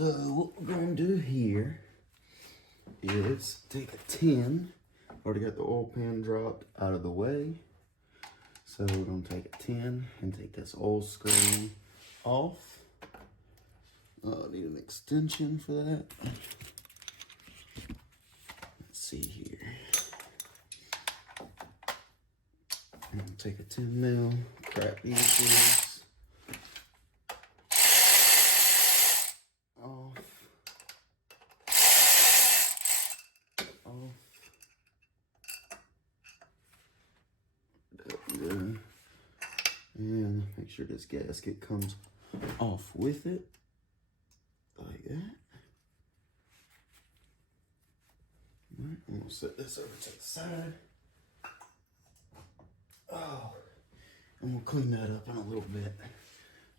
So what we're gonna do here is take a 10. Already got the oil pan dropped out of the way. So we're gonna take a 10 and take this oil screen off. I need an extension for that. Let's see here. And take a 10 mil, crack these things off. And make sure this gasket comes off with it, like that. All right, I'm gonna set this over to the side. Oh, and we'll clean that up in a little bit.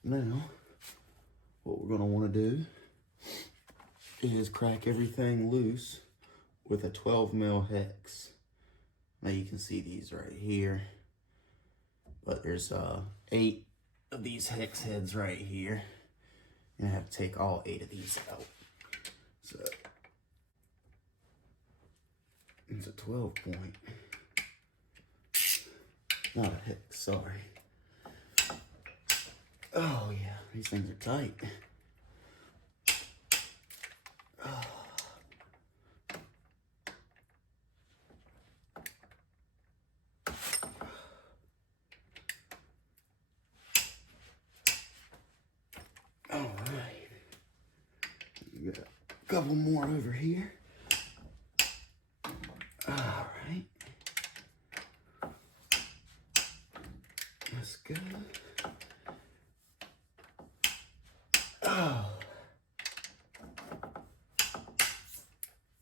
Now, what we're gonna wanna do is crack everything loose with a 12 mil hex. Now you can see these right here, but there's 8 of these hex heads right here. And I have to take all 8 of these out. So it's a 12 point. Not a hex, sorry. Oh yeah, these things are tight. Oh. All right, we got a couple more over here. All right, that's good. Oh,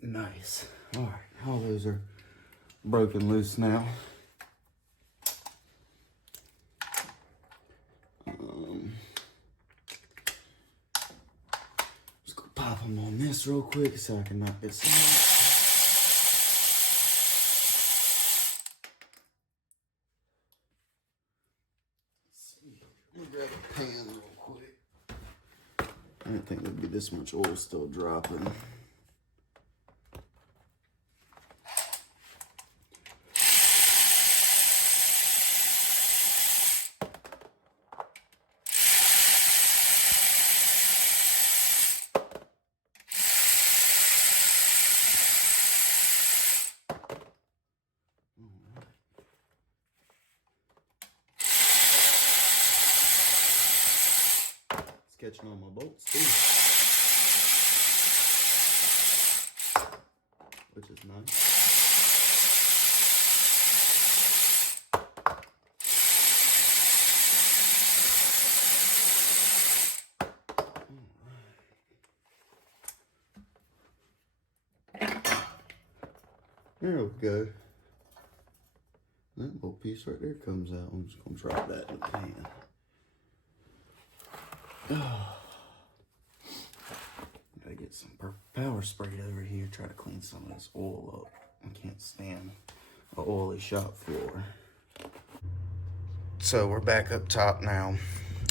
nice. All right, all those are broken loose now. Just gonna pop them on this real quick so I can knock this out. Let me grab a pan real quick. I didn't think there'd be this much oil still dropping. Catching on my bolts too, which is nice. There we go. That little piece right there comes out. I'm just gonna drop that in the pan. Oh. Gotta get some power sprayed over here, try to clean some of this oil up. I can't stand an oily shop floor. So we're back up top now.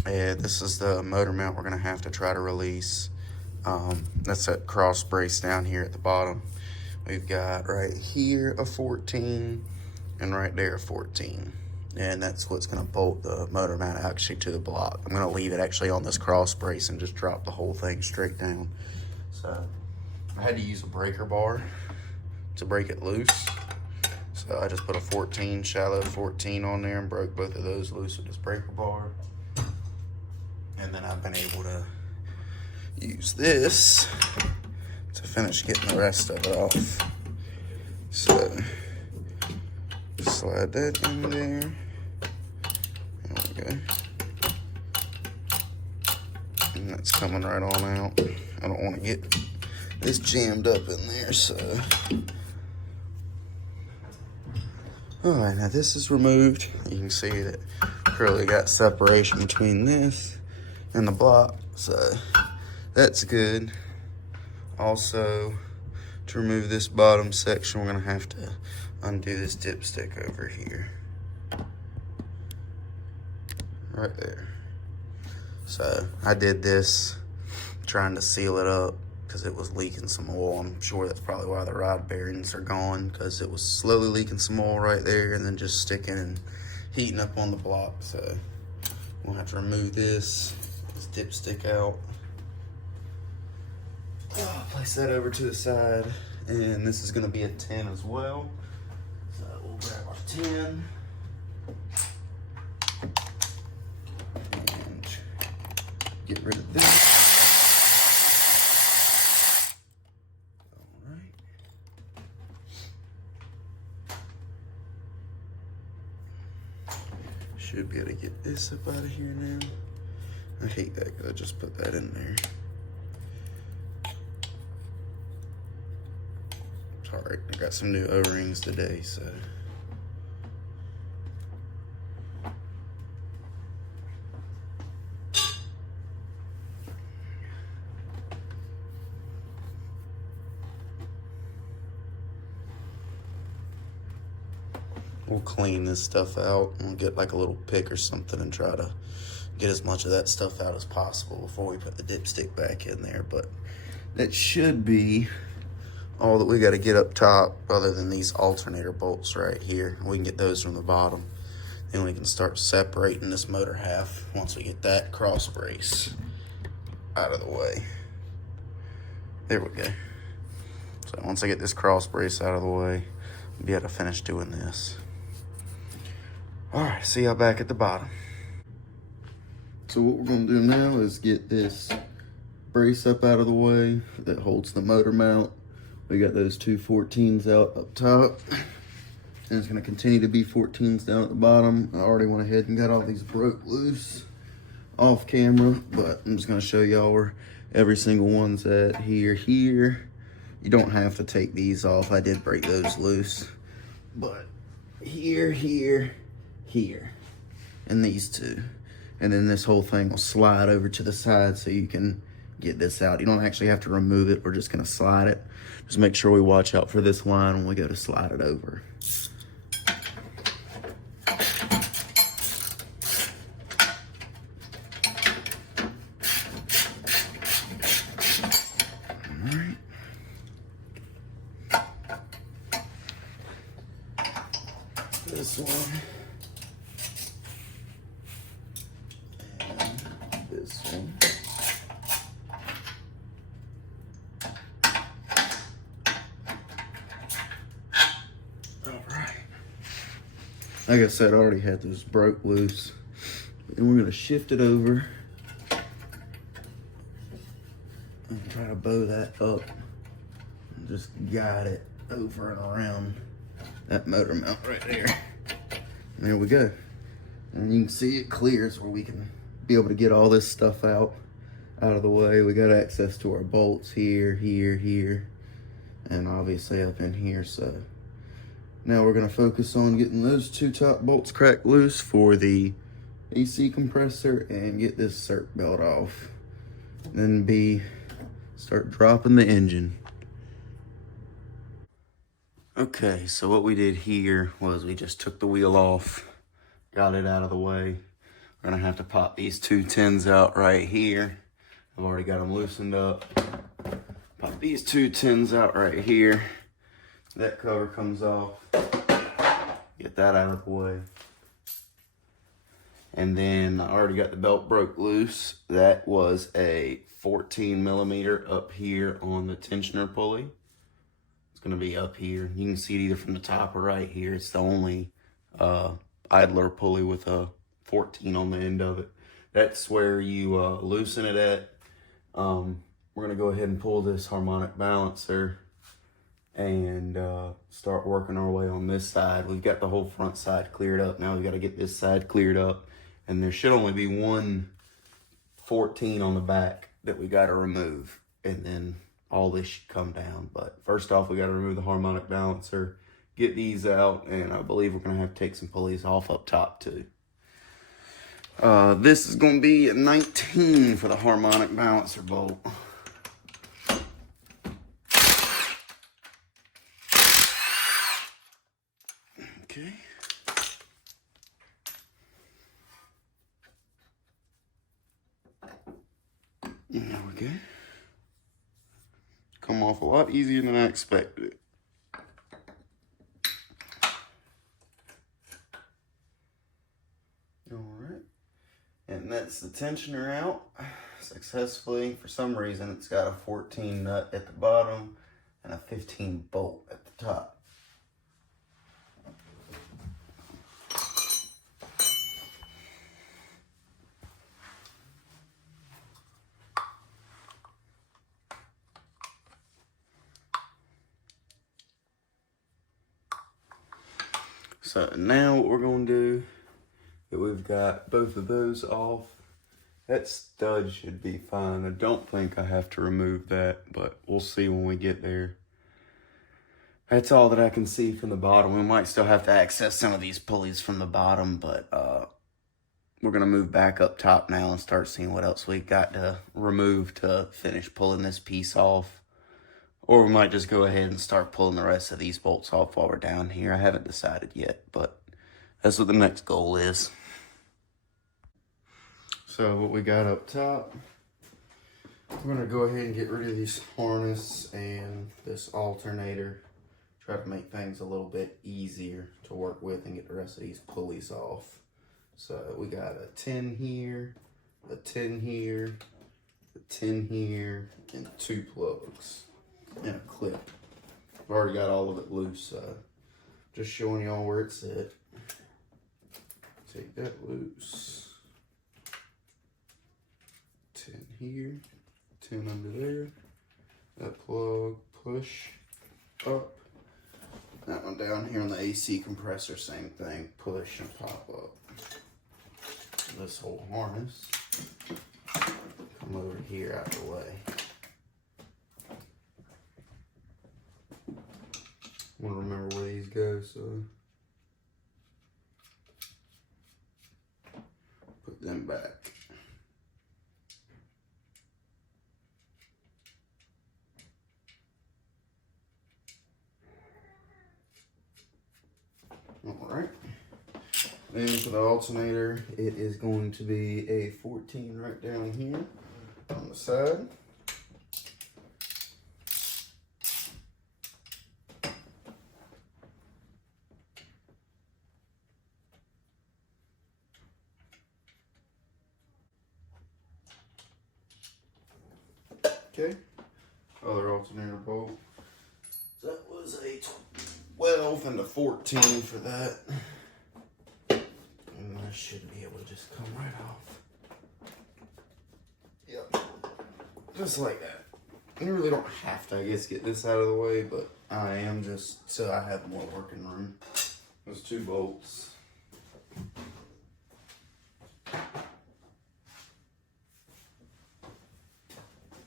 This is the motor mount we're gonna have to try to release. That's that cross brace down here at the bottom. We've got right here a 14 and right there a 14. And that's what's gonna bolt the motor mount actually to the block. I'm gonna leave it actually on this cross brace and just drop the whole thing straight down. So I had to use a breaker bar to break it loose. So I just put a 14, shallow 14 on there and broke both of those loose with this breaker bar. And then I've been able to use this to finish getting the rest of it off. So slide that in there. There we go. And that's coming right on out. I don't want to get this jammed up in there, so. All right, now this is removed. You can see that clearly got separation between this and the block, so that's good. Also, to remove this bottom section, we're gonna have to undo this dipstick over here. Right there. So I did this trying to seal it up because it was leaking some oil. I'm sure that's probably why the rod bearings are gone, because it was slowly leaking some oil right there and then just sticking and heating up on the block. So we'll have to remove this dipstick out. Place that over to the side, and this is going to be a 10 as well. So we'll grab our 10 and get rid of this. All right. Should be able to get this up out of here now. I hate that because I just put that in there. Sorry, I got some new O-rings today, so. We'll clean this stuff out and we'll get like a little pick or something and try to get as much of that stuff out as possible before we put the dipstick back in there. But that should be all that we got to get up top, other than these alternator bolts right here. We can get those from the bottom. Then we can start separating this motor half once we get that cross brace out of the way. There we go. So once I get this cross brace out of the way, I'll be able to finish doing this. All right, see y'all back at the bottom. So what we're gonna do now is get this brace up out of the way that holds the motor mount. We got those two 14s out up top, and it's gonna continue to be 14s down at the bottom. I already went ahead and got all these broke loose off camera, but I'm just gonna show y'all where every single one's at. Here. You don't have to take these off. I did break those loose, but here, and these two. And then this whole thing will slide over to the side so you can get this out. You don't actually have to remove it. We're just gonna slide it. Just make sure we watch out for this line when we go to slide it over. All right. This one. This one. All right. Like I said, I already had those broke loose. And we're gonna shift it over and try to bow that up and just guide it over and around that motor mount right there. And there we go. And you can see it clears where we can be able to get all this stuff out of the way. We got access to our bolts here, and obviously up in here. So now we're gonna focus on getting those two top bolts cracked loose for the AC compressor and get this circ belt off. Then start dropping the engine. Okay, so what we did here was we just took the wheel off, got it out of the way. We're gonna have to pop these two 10s out right here. I've already got them loosened up. Pop these two 10s out right here. That cover comes off. Get that out of the way. And then I already got the belt broke loose. That was a 14 millimeter up here on the tensioner pulley. It's gonna be up here. You can see it either from the top or right here. It's the only idler pulley with a 14 on the end of it. That's where you loosen it at. We're gonna go ahead and pull this harmonic balancer and start working our way on this side. We've got the whole front side cleared up. Now we've got to get this side cleared up. And there should only be one 14 on the back that we got to remove. And then all this should come down. But first off, we got to remove the harmonic balancer, get these out, and I believe we're going to have to take some pulleys off up top too. This is going to be a 19 for the harmonic balancer bolt. Okay. Now we're Okay. Come off a lot easier than I expected. Alright. And that's the tensioner out successfully. For some reason, it's got a 14 nut at the bottom and a 15 bolt at the top. So now what we're going to do, that we've got both of those off, that stud should be fine. I don't think I have to remove that, but we'll see when we get there. That's all that I can see from the bottom. We might still have to access some of these pulleys from the bottom, but we're going to move back up top now and start seeing what else we've got to remove to finish pulling this piece off. Or we might just go ahead and start pulling the rest of these bolts off while we're down here. I haven't decided yet, but that's what the next goal is. So what we got up top, we're going to go ahead and get rid of this harness and this alternator. Try to make things a little bit easier to work with and get the rest of these pulleys off. So we got a 10 here, a 10 here, a 10 here, and 2 plugs. And a clip. I've already got all of it loose, so just showing y'all where it's at. Take that loose. 10 here, 10 under there. That plug, push up. That one down here on the AC compressor, same thing. Push and pop up. This whole harness. Come over here out of the way. I want to remember where these go, so put them back. Alright. Then for the alternator, it is going to be a 14 right down here on the side. Okay, other alternator bolt. That was a 12 and a 14 for that. And I should be able to just come right off. Yep, just like that. You really don't have to, I guess, get this out of the way, but I am just so I have more working room. Those 2 bolts.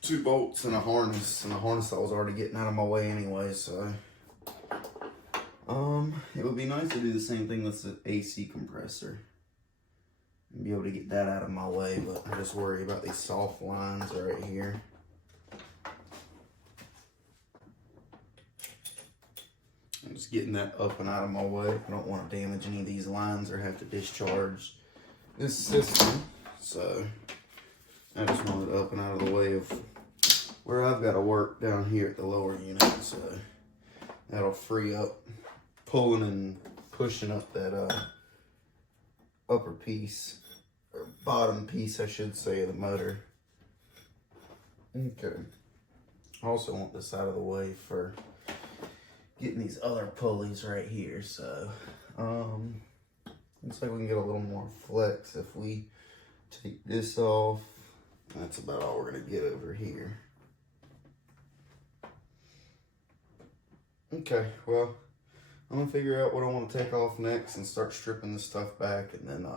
Two bolts and a harness I was already getting out of my way anyway, so it would be nice to do the same thing with the AC compressor and be able to get that out of my way, but I just worry about these soft lines right here. I'm just getting that up and out of my way. I don't want to damage any of these lines or have to discharge this system, so I just want it up and out of the way of where I've got to work down here at the lower unit, so that'll free up pulling and pushing up that upper piece, or bottom piece I should say, of the motor. Okay. I also want this out of the way for getting these other pulleys right here, so looks like we can get a little more flex if we take this off. That's about all we're gonna get over here. Okay, well, I'm gonna figure out what I want to take off next and start stripping this stuff back, and then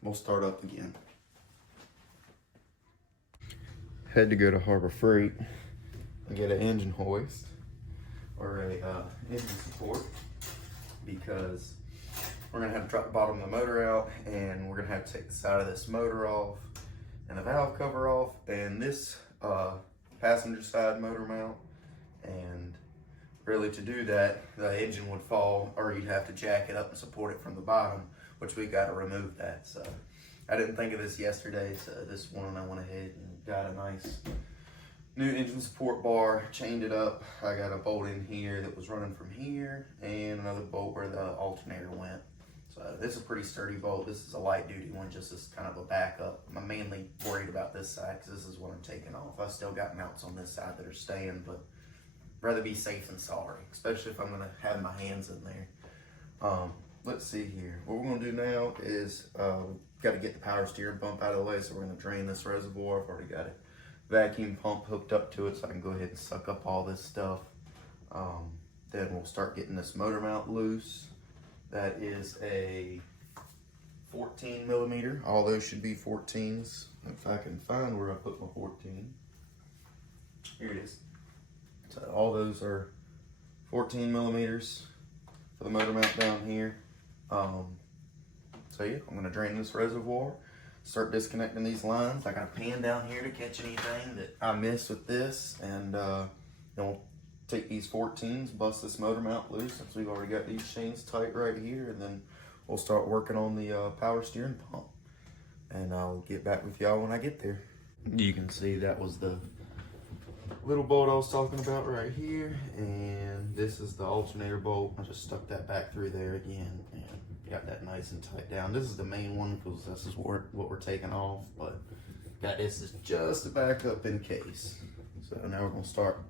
we'll start up again. Had to go to Harbor Freight and get an engine hoist or a engine support, because we're gonna have to drop the bottom of the motor out, and we're gonna have to take the side of this motor off and the valve cover off, and this passenger side motor mount. And really, to do that, the engine would fall, or you'd have to jack it up and support it from the bottom, which we got to remove that. So I didn't think of this yesterday, so this morning I went ahead and got a nice new engine support bar, chained it up. I got a bolt in here that was running from here and another bolt where the alternator went. So this is a pretty sturdy bolt. This is a light duty one, just as kind of a backup. I'm mainly worried about this side because this is what I'm taking off. I still got mounts on this side that are staying, but I'd rather be safe than sorry, especially if I'm gonna have my hands in there. Let's see here. What we're gonna do now is got to get the power steering pump out of the way, so we're gonna drain this reservoir. I've already got a vacuum pump hooked up to it, so I can go ahead and suck up all this stuff. Then we'll start getting this motor mount loose. That is a 14 millimeter. All those should be 14s. If I can find where I put my 14. Here it is. So all those are 14 millimeters for the motor mount down here. So yeah, I'm gonna drain this reservoir, start disconnecting these lines. I got a pan down here to catch anything that I miss with this, and then we'll take these 14s, bust this motor mount loose since we've already got these chains tight right here, and then we'll start working on the power steering pump. And I'll get back with y'all when I get there. You can see that was the little bolt I was talking about right here, and this is the alternator bolt. I just stuck that back through there again and got that nice and tight down. This is the main one because this is what we're taking off, but got this is just a backup in case. So now we're gonna start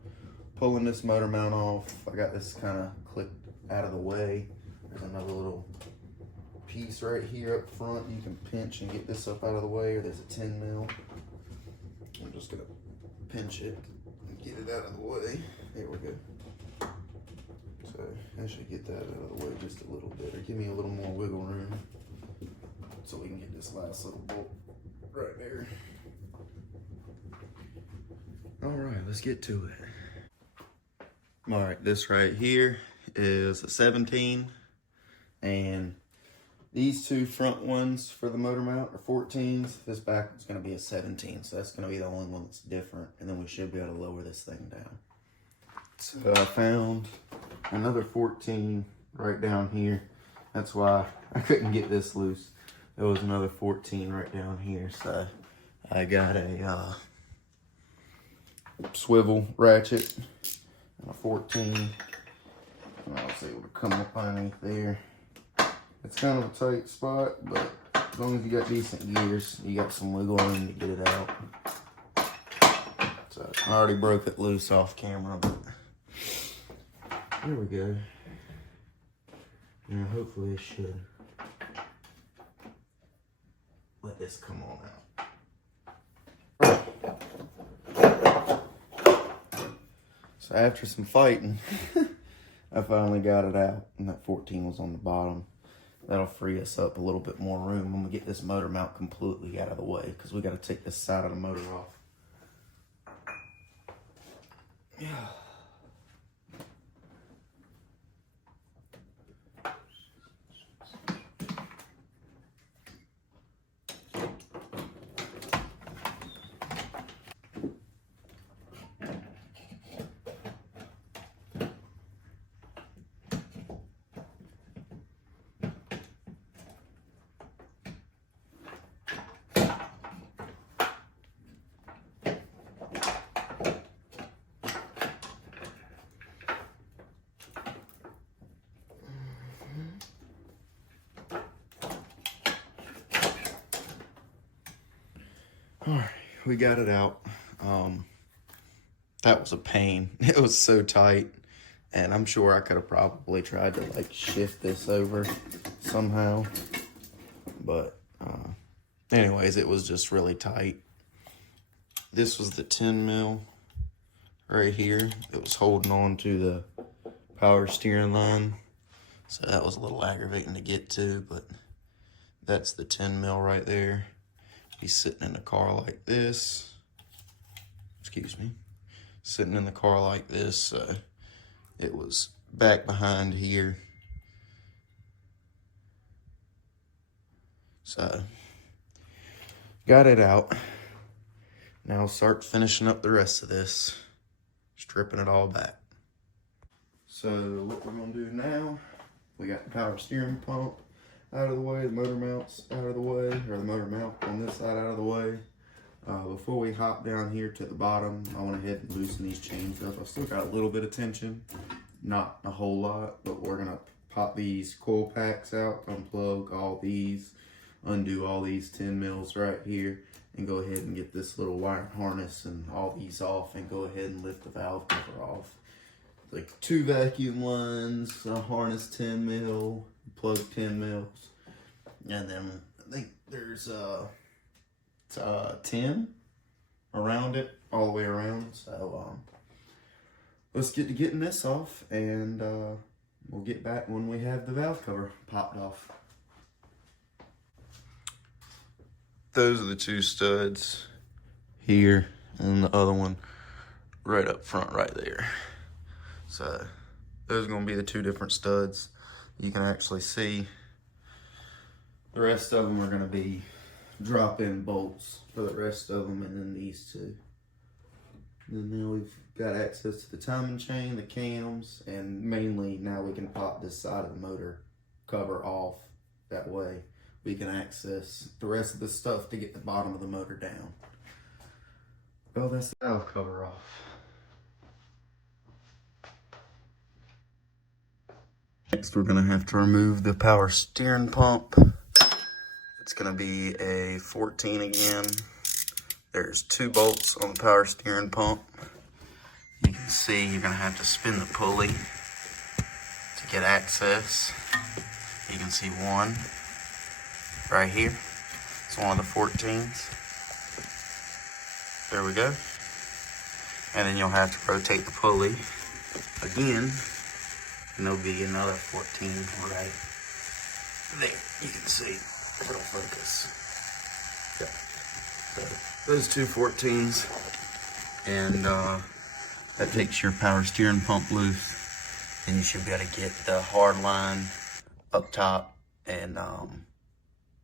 pulling this motor mount off. I got this kind of clipped out of the way. There's another little piece right here up front. You can pinch and get this up out of the way, or there's a 10 mil. I'm just gonna pinch it and get it out of the way. There we go. So I should get that out of the way just a little bit, or give me a little more wiggle room so we can get this last little bolt right there. All right, let's get to it. All right, this right here is a 17, and these two front ones for the motor mount are 14s. This back is going to be a 17, so that's going to be the only one that's different, and then we should be able to lower this thing down. So I found another 14 right down here. That's why I couldn't get this loose. There was another 14 right down here, so I got a swivel ratchet and a 14, and I was able to come up underneath there. It's kind of a tight spot, but as long as you got decent gears, you got some wiggle room to get it out. So I already broke it loose off camera, but there we go. Now hopefully it should let this come on out. So after some fighting, I finally got it out, and that 14 was on the bottom. That'll free us up a little bit more room. I'm gonna get this motor mount completely out of the way because we gotta take this side of the motor off. Yeah. All right, we got it out. That was a pain. It was so tight, and I'm sure I could have probably tried to like shift this over somehow, but anyways, it was just really tight. This was the 10 mil right here. It was holding on to the power steering line, so that was a little aggravating to get to, but that's the 10 mil right there. He's sitting in the car like this. Excuse me. Sitting in the car like this. It was back behind here. So, got it out. Now I'll start finishing up the rest of this. Stripping it all back. So what we're gonna do now, we got the power steering pump. out of the way, the motor mounts out of the way, or the motor mount on this side out of the way. Before we hop down here to the bottom, I went ahead and loosen these chains up. I still got a little bit of tension, not a whole lot, but we're gonna pop these coil packs out, unplug all these, undo all these 10 mils right here, and go ahead and get this little wire harness and all these off, and go ahead and lift the valve cover off. Like 2 vacuum lines, a harness 10 mil, plug 10 mils, and then I think there's 10 around it, all the way around. So let's get to getting this off, and we'll get back when we have the valve cover popped off. Those are the 2 studs here, and the other one right up front right there. So those are going to be the 2 different studs. You can actually see the rest of them are going to be drop-in bolts for the rest of them, and then these 2. And then we've got access to the timing chain, the cams, and mainly now we can pop this side of the motor cover off. That way we can access the rest of the stuff to get the bottom of the motor down. Well, that's the valve cover off. Next, we're going to have to remove the power steering pump. It's going to be a 14 again. There's 2 bolts on the power steering pump. You can see you're going to have to spin the pulley to get access. You can see one right here. It's one of the 14s. There we go. And then you'll have to rotate the pulley again, and there'll be another 14 right there. You can see if it'll focus. Yeah. So those 2 14s, and that takes your power steering pump loose. Then you should be able to get the hard line up top and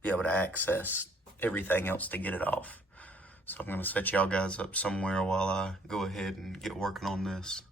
be able to access everything else to get it off. So I'm going to set y'all guys up somewhere while I go ahead and get working on this.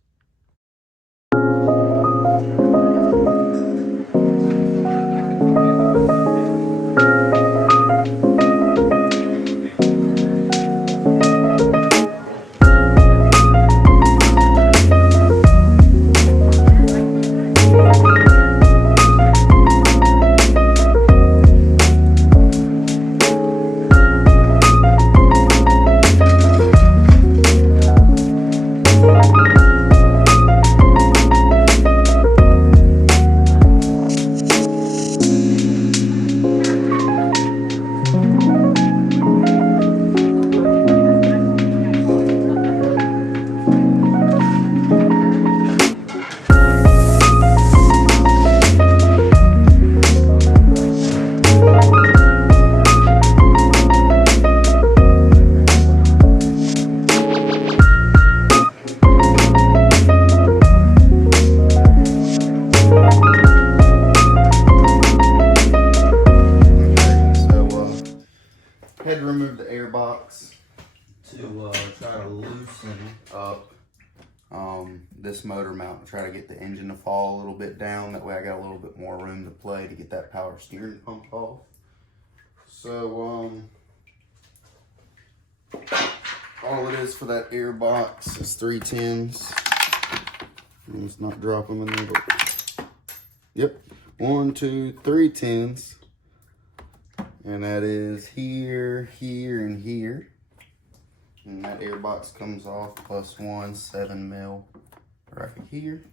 Had to remove the air box to try to loosen up this motor mount, and try to get the engine to fall a little bit down. That way I got a little bit more room to play to get that power steering pump off. So all it is for that air box is 3 10s. Let's not drop them in there, but yep, 1, 2, 3 10s. And that is here, here, and here. And that air box comes off, plus 1 7 mil right here.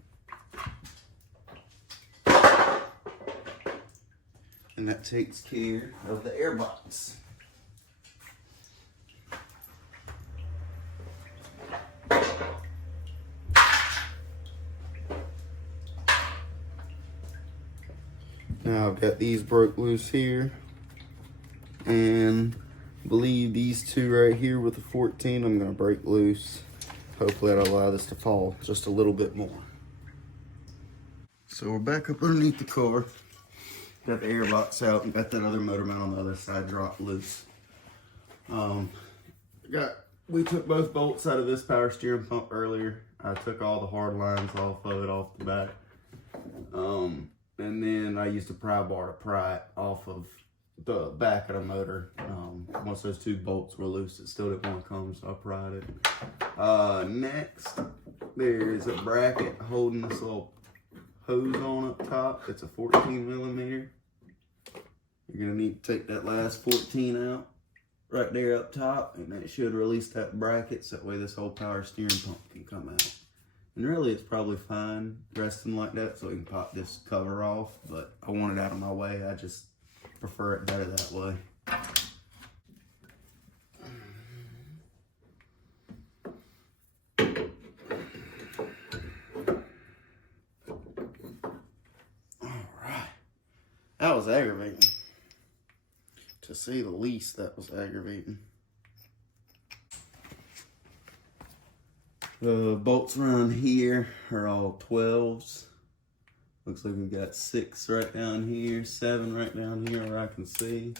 And that takes care of the air box. Now I've got these broke loose here. And I believe these 2 right here with the 14, I'm going to break loose. Hopefully that'll allow this to fall just a little bit more. So we're back up underneath the car. Got the air box out and got that other motor mount on the other side dropped loose. We took both bolts out of this power steering pump earlier. I took all the hard lines off of it off the back. And then I used a pry bar to pry it off of the back of the motor. Once those two bolts were loose, it still didn't want to come, so I pried it. Next, there's a bracket holding this little hose on up top. It's a 14 millimeter. You're gonna need to take that last 14 out right there up top, and that should release that bracket, so that way this whole power steering pump can come out. And really, it's probably fine resting like that, so we can pop this cover off, but I want it out of my way. I just prefer it better that way. Alright. That was aggravating. To say the least, that was aggravating. The bolts around here are all 12s. Looks like we've got 6 right down here, 7 right down here where I can see.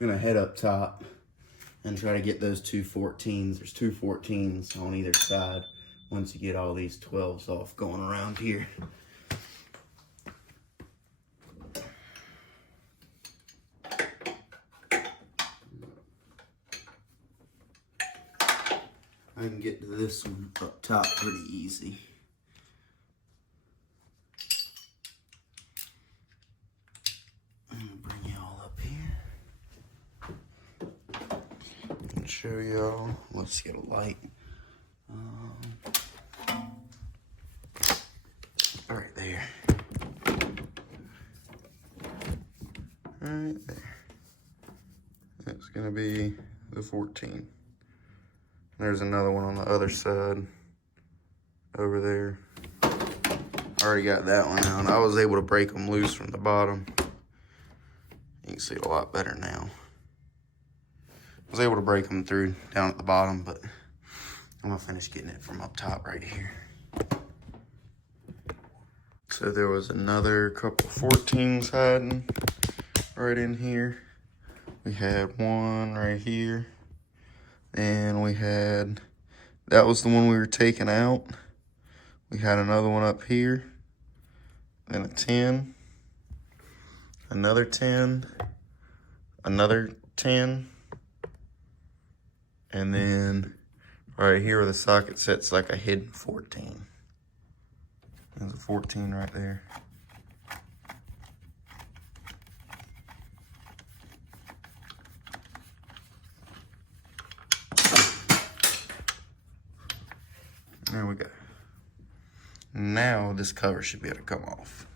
I'm gonna head up top and try to get those two 14s. There's two 14s on either side once you get all these 12s off going around here. I can get to this one up top pretty easy. Show y'all. Let's get a light. Right there. Right there. That's gonna be the 14. There's another one on the other side over there. Already got that one out. I was able to break them loose from the bottom. You can see it a lot better now. I was able to break them through down at the bottom, but I'm gonna finish getting it from up top right here. So there was another couple 14s hiding right in here. We had one right here. And we had, that was the one we were taking out. We had another one up here. Then a 10. Another 10. Another 10. And then right here where the socket sits like a hidden 14. There's a 14 right there. There we go. Now this cover should be able to come off.